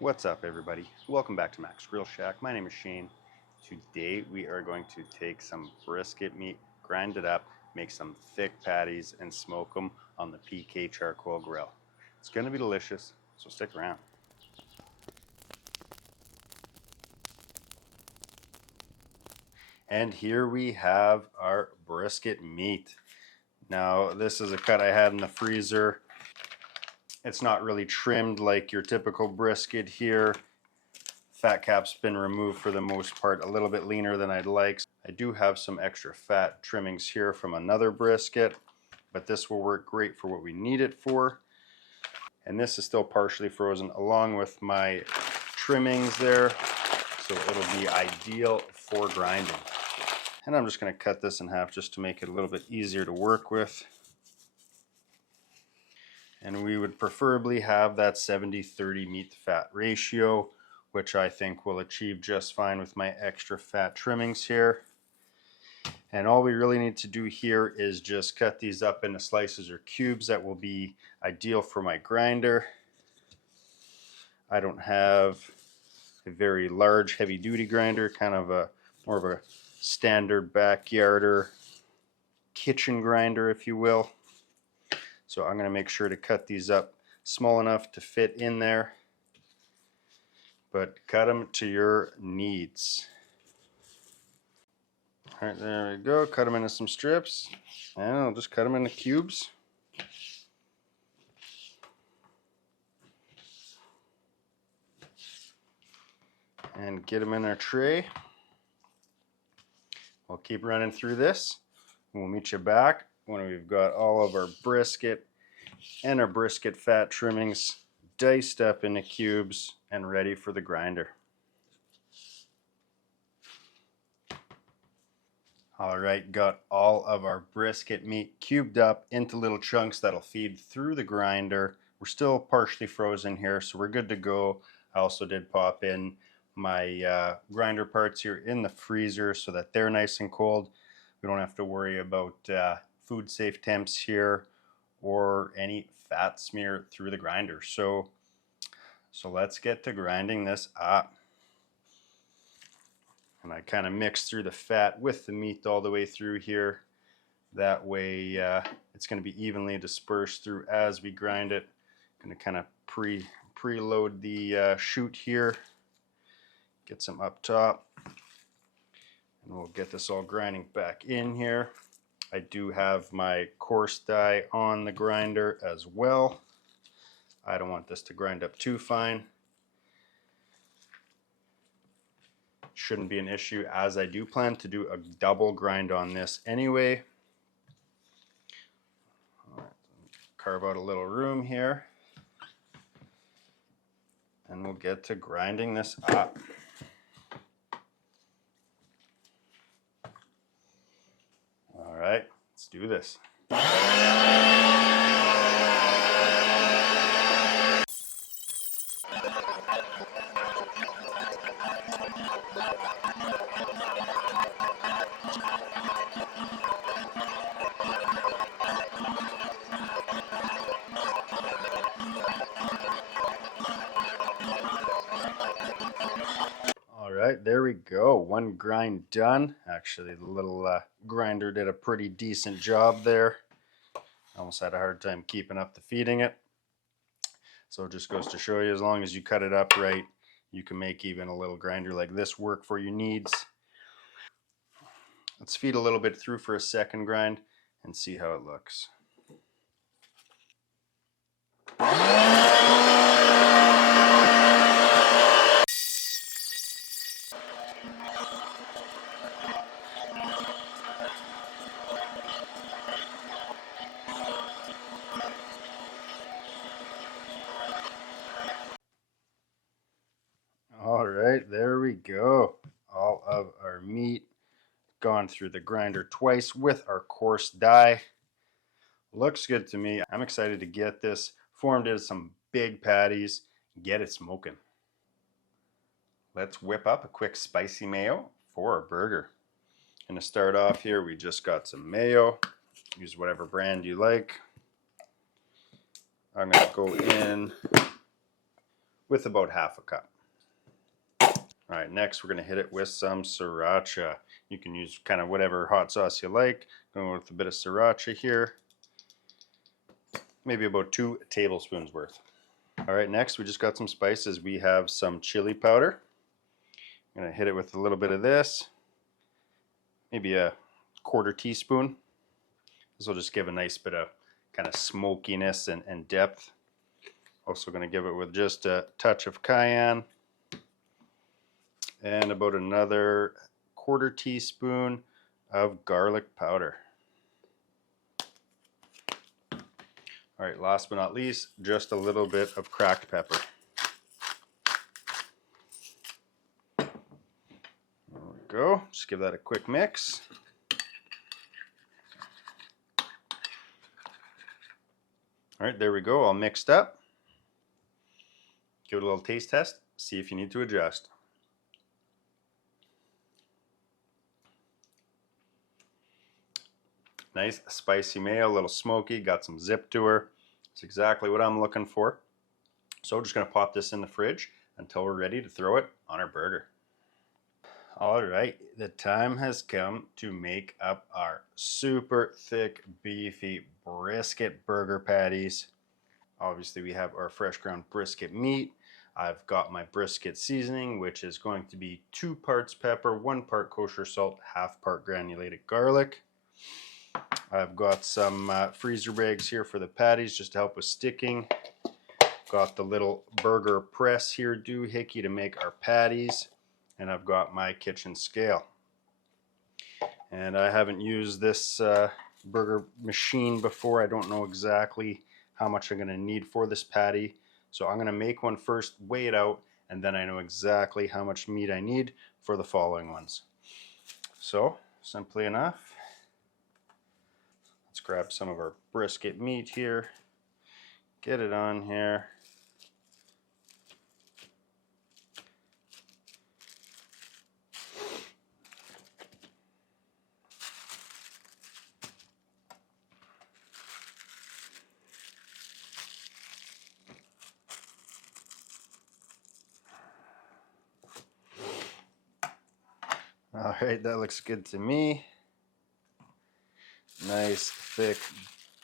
What's up, everybody? Welcome back to Mac's Grill Shack. My name is Shane. Today we are going to take some brisket meat, grind it up, make some thick patties, and smoke them on the PK charcoal grill. It's going to be delicious, so stick around. And here we have our brisket meat. Now, this is a cut I had in the freezer. It's not really trimmed like your typical brisket here. Fat cap's been removed for the most part, a little bit leaner than I'd like. I do have some extra fat trimmings here from another brisket, but this will work great for what we need it for. And this is still partially frozen along with my trimmings there, so it'll be ideal for grinding. And I'm just going to cut this in half just to make it a little bit easier to work with. And we would preferably have that 70-30 meat to fat ratio, which I think will achieve just fine with my extra fat trimmings here. And all we really need to do here is just cut these up into slices or cubes that will be ideal for my grinder. I don't have a very large heavy duty grinder, kind of more of a standard backyarder kitchen grinder, if you will. So I'm going to make sure to cut these up small enough to fit in there, but cut them to your needs. All right, there we go. Cut them into some strips, and I'll just cut them into cubes. And get them in our tray. We'll keep running through this. We'll meet you back when we've got all of our brisket and our brisket fat trimmings diced up into cubes and ready for the grinder. Alright, got all of our brisket meat cubed up into little chunks that'll feed through the grinder. We're still partially frozen here, so we're good to go. I also did pop in my grinder parts here in the freezer so that they're nice and cold. We don't have to worry about food safe temps here or any fat smear through the grinder. So let's get to grinding this up. And I kind of mix through the fat with the meat all the way through here. That way it's going to be evenly dispersed through as we grind it. I'm going to kind of preload the chute here. Get some up top. And we'll get this all grinding back in here. I do have my coarse die on the grinder as well. I don't want this to grind up too fine. Shouldn't be an issue, as I do plan to do a double grind on this anyway. All right, carve out a little room here. And we'll get to grinding this up. All right, let's do this. Alright, there we go. One grind done. Actually, the little grinder did a pretty decent job there. Almost had a hard time keeping up the feeding it. So it just goes to show you, as long as you cut it up right, you can make even a little grinder like this work for your needs. Let's feed a little bit through for a second grind and see how it looks. All right, there we go. All of our meat gone through the grinder twice with our coarse die. Looks good to me. I'm excited to get this formed into some big patties, get it smoking. Let's whip up a quick spicy mayo for our burger. Gonna start off here, we just got some mayo. Use whatever brand you like. I'm gonna go in with about half a cup. All right, next we're going to hit it with some sriracha. You can use kind of whatever hot sauce you like. Going with a bit of sriracha here. Maybe about 2 tablespoons worth. All right, next we just got some spices. We have some chili powder. I'm going to hit it with a little bit of this. Maybe a 1/4 teaspoon. This will just give a nice bit of kind of smokiness and depth. Also going to give it with just a touch of cayenne. And about another 1/4 teaspoon of garlic powder. All right, last but not least, just a little bit of cracked pepper. There we go. Just give that a quick mix. All right, there we go, all mixed up. Give it a little taste test, see if you need to adjust. Nice spicy mayo, a little smoky, got some zip to her. It's exactly what I'm looking for. So we're just going to pop this in the fridge until we're ready to throw it on our burger. All right, the time has come to make up our super thick, beefy brisket burger patties. Obviously, we have our fresh ground brisket meat. I've got my brisket seasoning, which is going to be 2 parts pepper, 1 part kosher salt, 1/2 part granulated garlic. I've got some freezer bags here for the patties just to help with sticking. Got the little burger press here, doohickey, to make our patties. And I've got my kitchen scale. And I haven't used this burger machine before. I don't know exactly how much I'm going to need for this patty. So I'm going to make one first, weigh it out, and then I know exactly how much meat I need for the following ones. So, simply enough, let's grab some of our brisket meat here, get it on here. All right, that looks good to me. Nice, thick,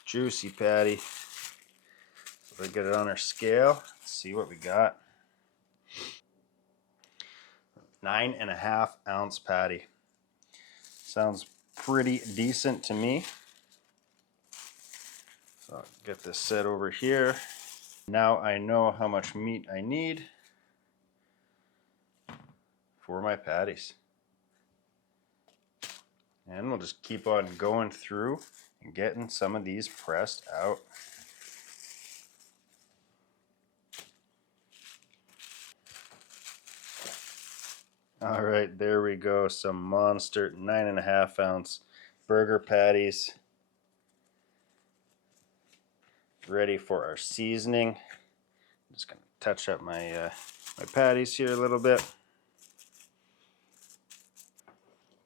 juicy patty. So we get it on our scale. Let's see what we got. 9.5 ounce patty. Sounds pretty decent to me. So I'll get this set over here. Now I know how much meat I need for my patties. And we'll just keep on going through and getting some of these pressed out. All right, there we go. Some monster 9.5 ounce burger patties. Ready for our seasoning. I'm just gonna touch up my my patties here a little bit.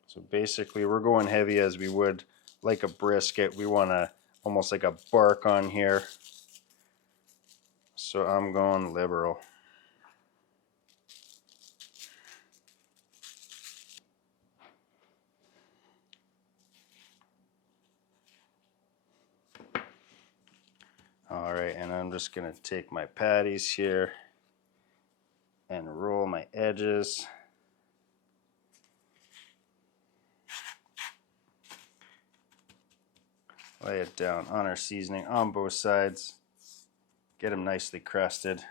So basically we're going heavy as we would like a brisket. We want to almost like a bark on here. So I'm going liberal. All right, and I'm just gonna take my patties here and roll my edges. Lay it down on our seasoning on both sides. Get them nicely crusted.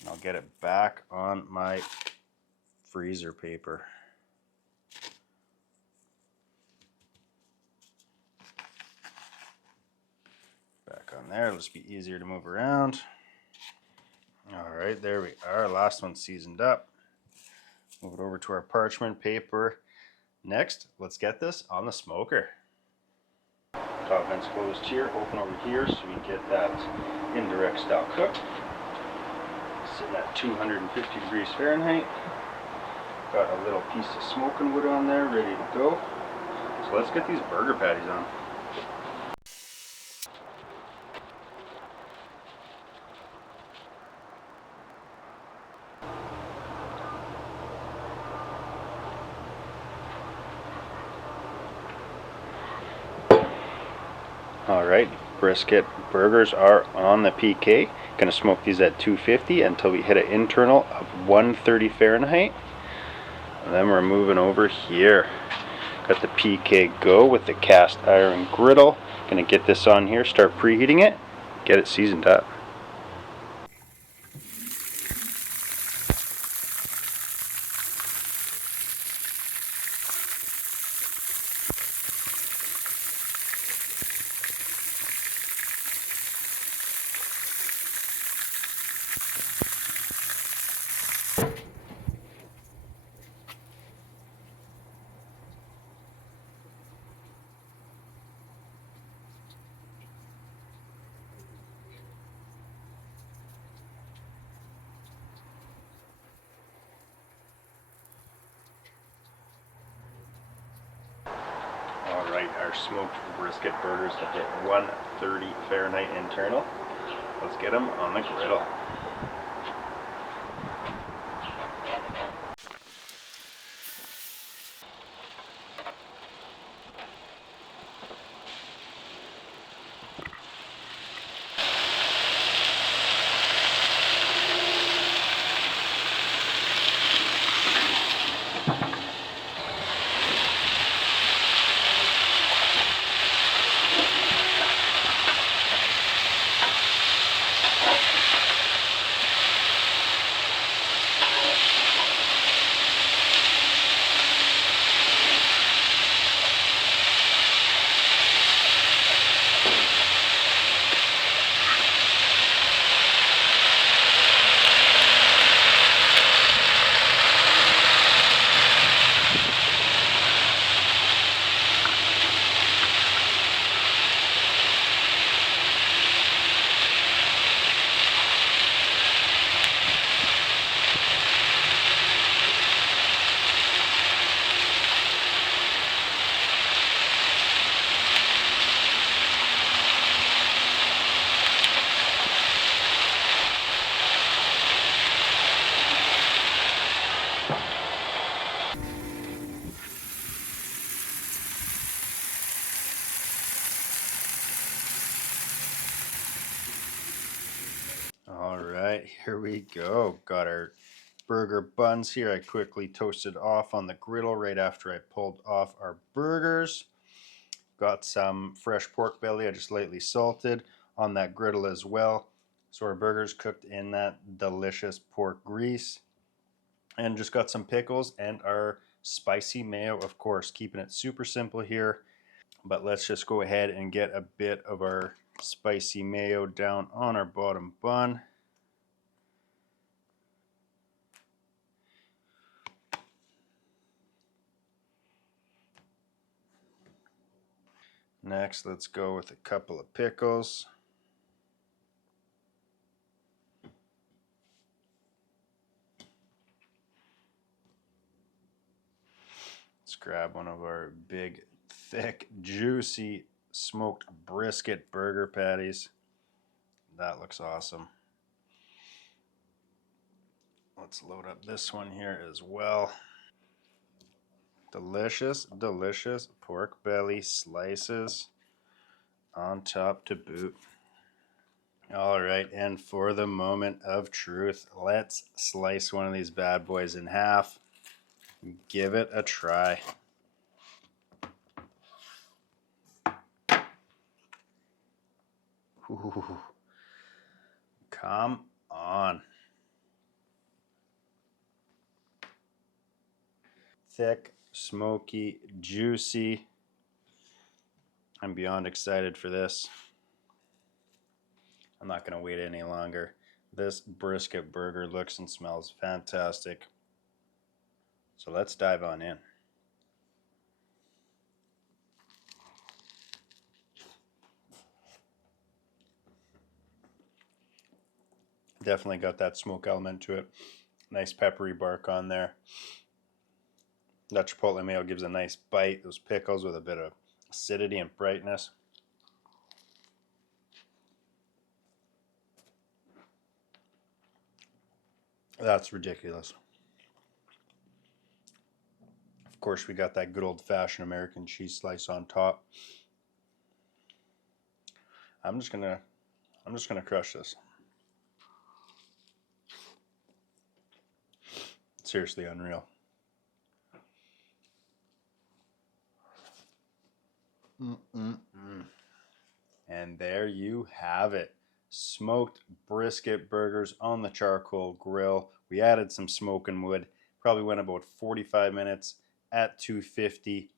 And I'll get it back on my freezer paper. Back on there, it'll just be easier to move around. All right, there we are. Last one seasoned up. Move it over to our parchment paper. Next, let's get this on the smoker. Top vent's closed here, open over here so we get that indirect style cook. Sitting at 250 degrees Fahrenheit. Got a little piece of smoking wood on there, ready to go. So let's get these burger patties on. Alright, brisket burgers are on the PK. Gonna smoke these at 250 until we hit an internal of 130 Fahrenheit. And then we're moving over here. Got the PKGO with the cast iron griddle. Gonna get this on here, start preheating it, get it seasoned up. Alright, our smoked brisket burgers have hit 130 Fahrenheit internal. Let's get them on the griddle. Alright, here we go. Got our burger buns here. I quickly toasted off on the griddle right after I pulled off our burgers. Got some fresh pork belly I just lightly salted on that griddle as well. So our burgers cooked in that delicious pork grease. And just got some pickles and our spicy mayo, of course, keeping it super simple here. But let's just go ahead and get a bit of our spicy mayo down on our bottom bun. Next, let's go with a couple of pickles. Let's grab one of our big, thick, juicy smoked brisket burger patties. That looks awesome. Let's load up this one here as well. Delicious, delicious pork belly slices on top to boot. All right, and for the moment of truth, let's slice one of these bad boys in half. Give it a try. Ooh, come on. Thick, smoky, juicy. I'm beyond excited for this. I'm not going to wait any longer. This brisket burger looks and smells fantastic. So let's dive on in. Definitely got that smoke element to it. Nice peppery bark on there. That chipotle mayo gives a nice bite. Those pickles with a bit of acidity and brightness. That's ridiculous. Of course, we got that good old-fashioned American cheese slice on top. I'm just gonna crush this. Seriously unreal. And there you have it. Smoked brisket burgers on the charcoal grill. We added some smoking wood. Probably went about 45 minutes at 250.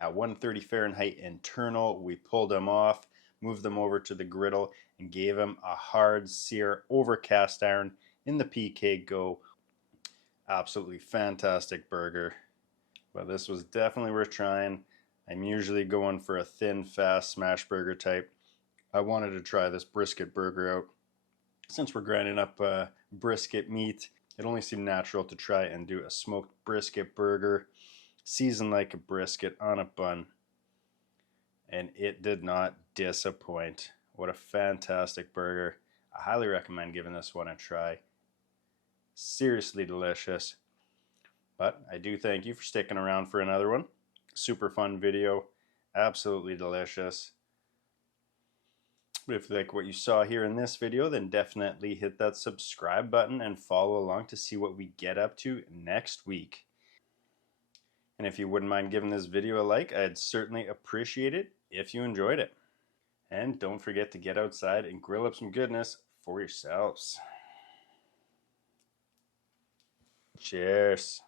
At 130 Fahrenheit internal, we pulled them off, moved them over to the griddle, and gave them a hard sear over cast iron in the PKGO. Absolutely fantastic burger. But this was definitely worth trying. I'm usually going for a thin, fast smash burger type. I wanted to try this brisket burger out. Since we're grinding up brisket meat, it only seemed natural to try and do a smoked brisket burger, seasoned like a brisket on a bun. And it did not disappoint. What a fantastic burger. I highly recommend giving this one a try. Seriously delicious. But I do thank you for sticking around for another one. Super fun video. Absolutely delicious. If you like what you saw here in this video, then definitely hit that subscribe button and follow along to see what we get up to next week. And if you wouldn't mind giving this video a like, I'd certainly appreciate it if you enjoyed it. And don't forget to get outside and grill up some goodness for yourselves. Cheers.